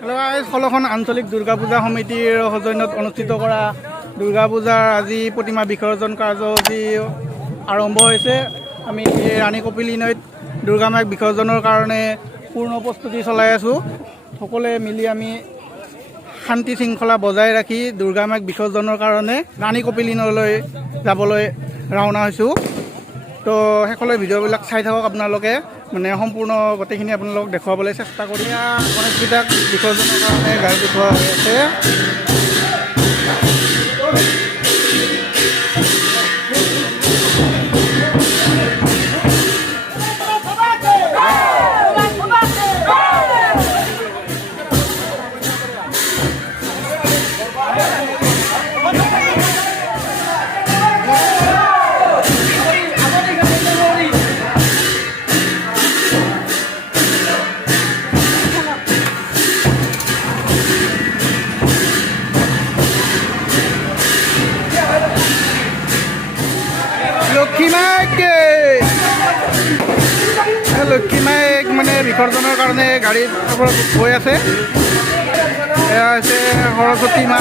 ষোল্লখন আঞ্চলিক দুৰ্গা পূজা সমিতিৰ সৌজন্যত অনুষ্ঠিত কৰা দুৰ্গা পূজাৰ আজি প্ৰতিমা বিসৰ্জন কাৰ্যসূচী আৰম্ভ হৈছে। আমি ৰাণী কপিলী নৈত দুৰ্গা মাক বিসৰ্জনৰ কাৰণে পূৰ্ণ প্ৰস্তুতি চলাই আছোঁ। সকলোৱে মিলি আমি শান্তি শৃংখলা বজাই ৰাখি দুৰ্গা মাক বিসৰ্জনৰ কাৰণে ৰাণী কপিলী নৈলৈ যাবলৈ ৰাওনা হৈছোঁ। তো সকলোৱে ভিডিঅ'বিলাক চাই থাকক, আপোনালোকে মানে সম্পূৰ্ণ গোটেইখিনি আপোনালোকক দেখুৱাবলৈ চেষ্টা কৰি। গণেশ পূজাক বিসৰ্জনৰ কাৰণে গাড়ী পঠোৱা হৈ আছে। লক্ষ্মী মাইক মানে বিসৰ্জনৰ কাৰণে গাড়ীত গৈ আছে। এয়া হৈছে সৰস্বতী মা।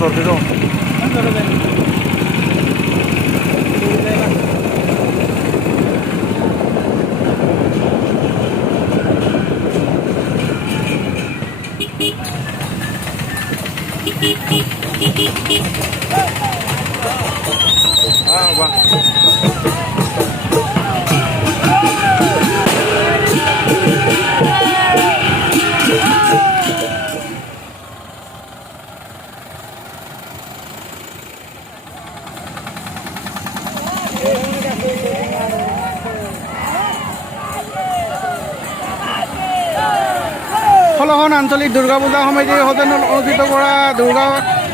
জলদি যাও হ্যাঁ বাহ ফলহন আঞ্চলিক দুৰ্গা পূজা সমিতিৰ সৌজন্যত অনুষ্ঠিত কৰা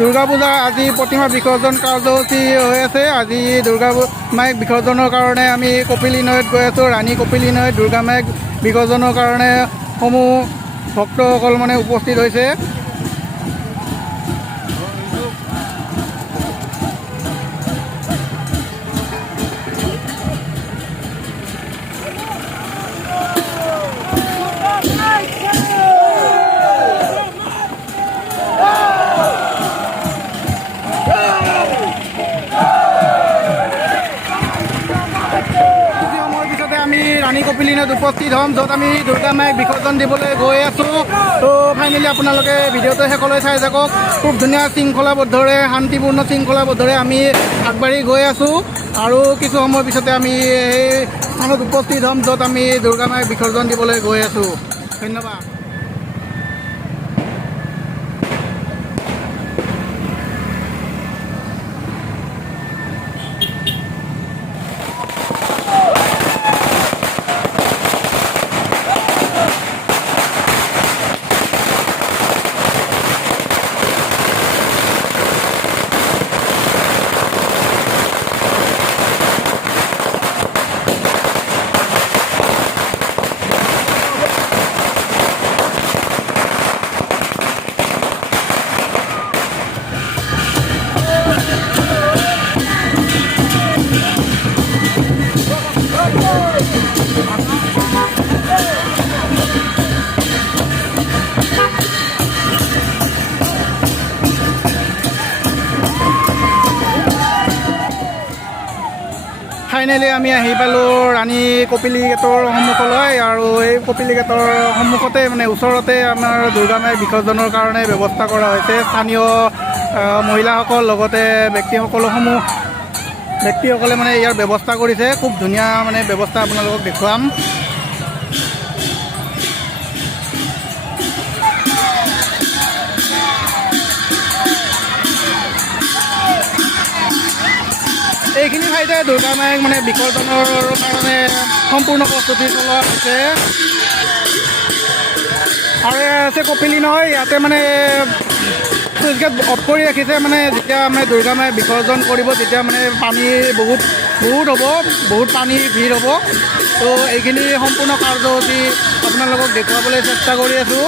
দুৰ্গা পূজাৰ আজি প্ৰতিমা বিসৰ্জন কাৰ্যসূচী হৈ আছে। আজি দুৰ্গা মাইক বিসৰ্জনৰ কাৰণে আমি কপিলী নৈত গৈ আছোঁ। ৰাণী কপিলী নৈত দুৰ্গা মাইক বিসৰ্জনৰ কাৰণে সমূহ ভক্তসকল মানে উপস্থিত হৈছে। ৰাণী কপিলী নৈত উপস্থিত হ'ম, য'ত আমি দুৰ্গা মাইক বিসৰ্জন দিবলৈ গৈ আছোঁ। তো ফাইনেলি আপোনালোকে ভিডিঅ'টো শেষলৈ চাই থাকক। খুব ধুনীয়া শৃংখলাবদ্ধৰে শান্তিপূৰ্ণ শৃংখলাবদ্ধৰে আমি আগবাঢ়ি গৈ আছোঁ আৰু কিছু সময়ৰ পিছতে আমি এই স্থানত উপস্থিত হ'ম, য'ত আমি দুৰ্গা মাইক বিসৰ্জন দিবলৈ গৈ আছোঁ। ধন্যবাদ। ফাইনেলি আমি আহি পালোঁ ৰাণী কপিলী গেটৰ সন্মুখলৈ, আৰু এই কপিলী গেটৰ সন্মুখতে মানে ওচৰতে আমাৰ দুৰ্গা মাইক বিসৰ্জনৰ কাৰণে ব্যৱস্থা কৰা হৈছে। স্থানীয় মহিলাসকল লগতে ব্যক্তিসকলে মানে ইয়াৰ ব্যৱস্থা কৰিছে। খুব ধুনীয়া মানে ব্যৱস্থা আপোনালোকক দেখুৱাম। এইখিনি ঠাইতে দুৰ্গা মাইক মানে বিসৰ্জনৰ কাৰণে সম্পূৰ্ণ প্ৰস্তুতি চলোৱা হৈছে। আৰু আছে কপিলী নৈ, ইয়াতে মানে চুইচ গেট অফ কৰি ৰাখিছে। মানে যেতিয়া মানে দুৰ্গা মাইক বিসৰ্জন কৰিব তেতিয়া মানে পানী বহুত হ'ব, বহুত পানীৰ ভিৰ হ'ব। তো এইখিনি সম্পূৰ্ণ কাৰ্যসূচী আপোনালোকক দেখুৱাবলৈ চেষ্টা কৰি আছোঁ।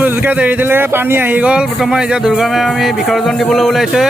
চুইচ গেট এৰি দিলে পানী আহি গ'ল। বৰ্তমান এতিয়া দুৰ্গা মায়ে আমি বিসৰ্জন দিবলৈ ওলাইছে।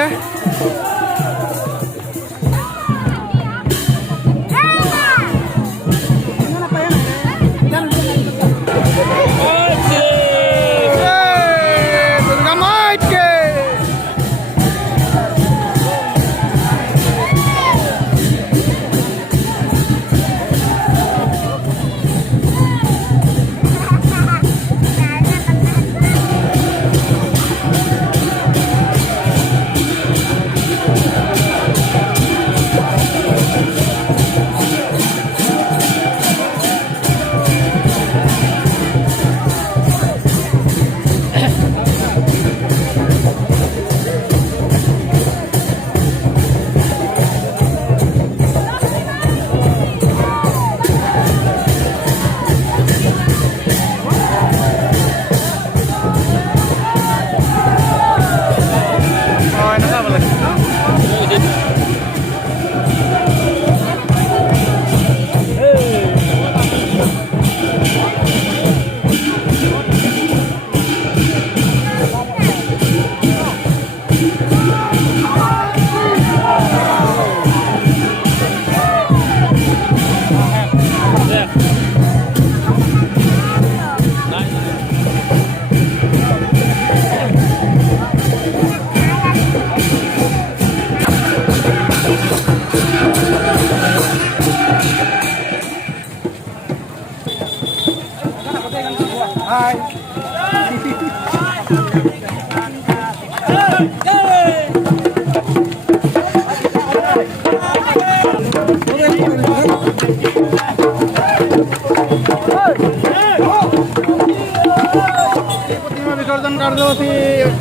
বিসৰ্জন কাৰ্যসূচী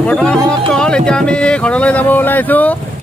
বৰ্তমান সমাপ্ত হ'ল। এতিয়া আমি ঘৰলৈ যাব ওলাইছোঁ।